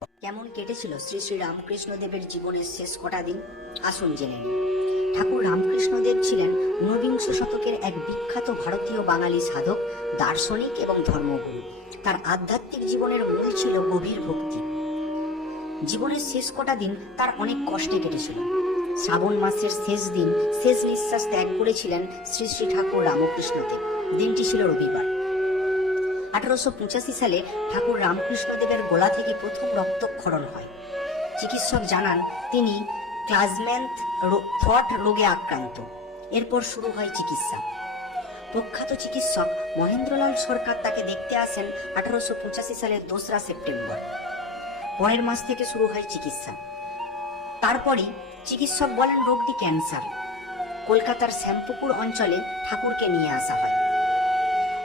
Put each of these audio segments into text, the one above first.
কেমন কেটেছিল শ্রী শ্রী রামকৃষ্ণ দেবের জীবনের শেষ কটা দিন? আসুন জেনে নিন ঠাকুর রামকৃষ্ণদেব ছিলেন ঊনবিংশ শতকের এক বিখ্যাত ভারতীয় বাঙালি সাধক, দার্শনিক এবং ধর্মগুরু। তার আধ্যাত্মিক জীবনের মূল ছিল গভীর ভক্তি। জীবনের শেষ কটা দিন তার অনেক কষ্টে কেটেছিল। শ্রাবণ মাসের শেষ দিন শেষ নিঃশ্বাস ত্যাগ করেছিলেন শ্রী শ্রী ঠাকুর রামকৃষ্ণদেব। দিনটি ছিল রবিবার। আঠারোশো পঁচাশি সালে ঠাকুর রামকৃষ্ণদেবের গোলা থেকে প্রথম রক্তক্ষরণ হয়। চিকিৎসক জানান, তিনি ক্লাজম্যান্থ থ্রট রোগে আক্রান্ত। এরপর শুরু হয় চিকিৎসা। প্রখ্যাত চিকিৎসক মহেন্দ্রলাল সরকার তাকে দেখতে আসেন আঠারোশো পঁচাশি সালের দোসরা সেপ্টেম্বর। পরের মাস থেকে শুরু হয় চিকিৎসা। তারপরই চিকিৎসক বলেন, রোগটি ক্যান্সার। কলকাতার শ্যামপুকুর অঞ্চলে ঠাকুরকে নিয়ে আসা হয়।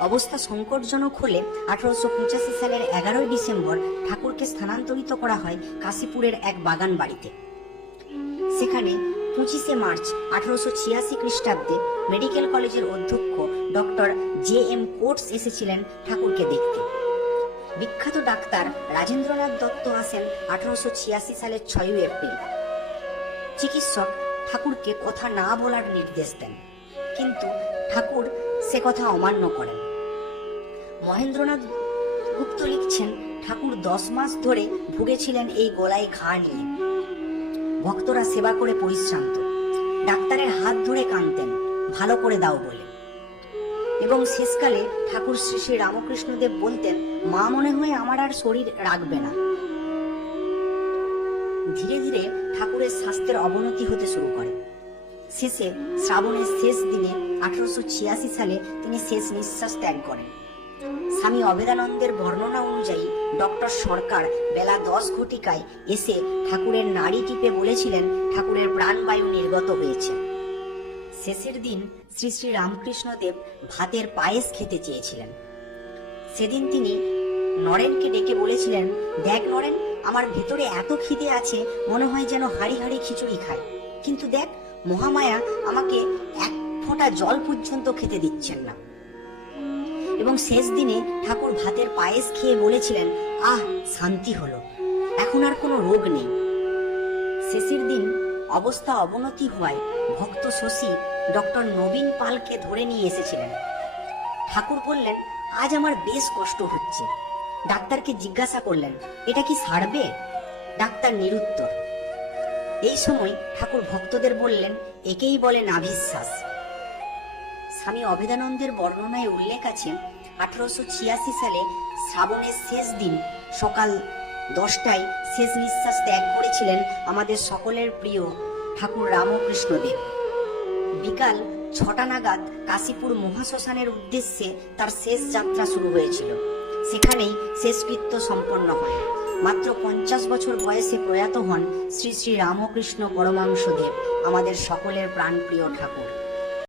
অবস্থা সংকটজনক হলে আঠারোশো পঁচাশি সালের এগারোই ডিসেম্বর ঠাকুরকে স্থানান্তরিত করা হয় কাশীপুরের এক বাগান বাড়িতে সেখানে পঁচিশে মার্চ আঠারোশো ছিয়াশি খ্রিস্টাব্দে মেডিকেল কলেজের অধ্যক্ষ ডক্টর জে এম কোটস এসেছিলেন ঠাকুরকে দেখতে। বিখ্যাত ডাক্তার রাজেন্দ্রনাথ দত্ত আসেন আঠারোশো ছিয়াশি সালের ছয়ই এপ্রিল। চিকিৎসক ঠাকুরকে কথা না বলার নির্দেশ দেন, কিন্তু ঠাকুর সে কথা অমান্য করেন। মহেন্দ্রনাথ গুপ্ত লিখছেন, ঠাকুর দশ মাস ধরে ভুগেছিলেন এই গলায় ঘা নিয়ে। ভক্তরা সেবা করে পরিশ্রান্ত। ডাক্তারের হাত ধরে কাঁদতেন, ভালো করে দাও বলে। এবং শেষকালে ঠাকুর শ্রী শ্রী রামকৃষ্ণদেব বলতেন, মা মনে হয় আমার আর শরীর রাখবে না। ধীরে ধীরে ঠাকুরের স্বাস্থ্যের অবনতি হতে শুরু করে। শেষে শ্রাবণের শেষ দিনে আঠারোশো ছিয়াশি সালে তিনি শেষ নিঃশ্বাস ত্যাগ করেন। স্বামী অবেদানন্দের বর্ণনা অনুযায়ী ডক্টর সরকার বেলা দশ ঘটিকায় এসে ঠাকুরের নাড়ি টিপে বলেছিলেন, ঠাকুরের প্রাণবায়ু নির্গত হয়েছে। শেষের দিন শ্রী শ্রী রামকৃষ্ণদেব ভাতের পায়েস খেতে চেয়েছিলেন। সেদিন তিনি নরেনকে ডেকে বলেছিলেন, দেখ নরেন, আমার ভেতরে এত খিদে আছে, মনে হয় যেন হাড়ি হাড়ি খিচুড়ি খায়। কিন্তু দেখ, মহামায়া আমাকে এক ফোঁটা জল পর্যন্ত খেতে দিচ্ছেন না। এবং শেষ দিনে ঠাকুর ভাতের পায়েস খেয়ে বলেছিলেন, আহ, শান্তি হলো। এখন আর কোনো রোগ নেই। শেষের দিন অবস্থা অবনতি হওয়ায় ভক্ত শশী ডক্টর নবীন পালকে ধরে নিয়ে এসেছিলেন। ঠাকুর বললেন, আজ আমার বেশ কষ্ট হচ্ছে। ডাক্তারকে জিজ্ঞাসা করলেন, এটা কি সারবে? ডাক্তার নিরুত্তর। এই সময় ঠাকুর ভক্তদের বললেন, একেই বলে নাভিশ্বাস। স্বামী অভেদানন্দের বর্ণনায় উল্লেখ আছে, আঠারোশো ছিয়াশি সালে শ্রাবণের শেষ দিন, সকাল দশটায় শেষ নিঃশ্বাস ত্যাগ করেছিলেন আমাদের সকলের প্রিয় ঠাকুর রামকৃষ্ণদেব। বিকাল ছটা নাগাদ কাশীপুর মহাশ্মশানের উদ্দেশ্যে তার শেষ যাত্রা শুরু হয়েছিল। সেখানেই শেষকৃত্য সম্পন্ন হয়। মাত্র পঞ্চাশ বছর বয়সে প্রয়াত হন শ্রী শ্রী রামকৃষ্ণ পরমাংশদেব, আমাদের সকলের প্রাণপ্রিয় ঠাকুর।